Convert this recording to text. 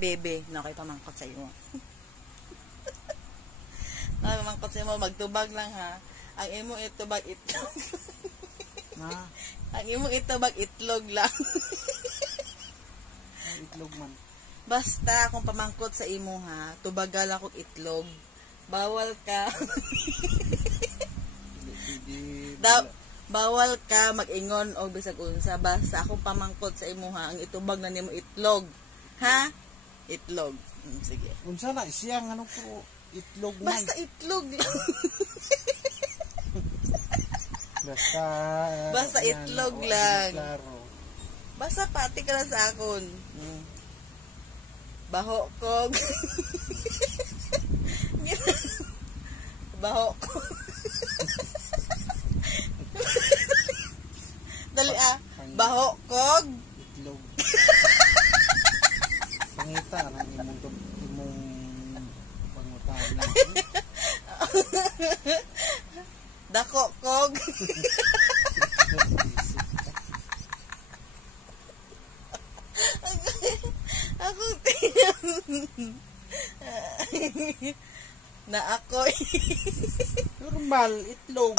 Bebe, na kay pamangkot sa imo. Pamangkot sa imo, magtubag lang ha. Ang imo itubag itlog. Ang imo itubag itlog lang. Itlog man. Basta kung pamangkot sa imo ha, tubagal ako itlog. Bawal ka. Bawal ka mag-ingon o bisag unsa. Basta akong pamangkot sa imo ha, ang itubag na nimo itlog. Ha? Itlog. Sige. Unsa na siyang ano po itlog man. Basta itlog lang. Basta itlog lang. Klaro. Basta pati ka na sa akon. Baho kog. Baho kog. Dali baho kog. Itlog. Pangita ang imong pangutana. Dako kog. Ako na ako normal itlog.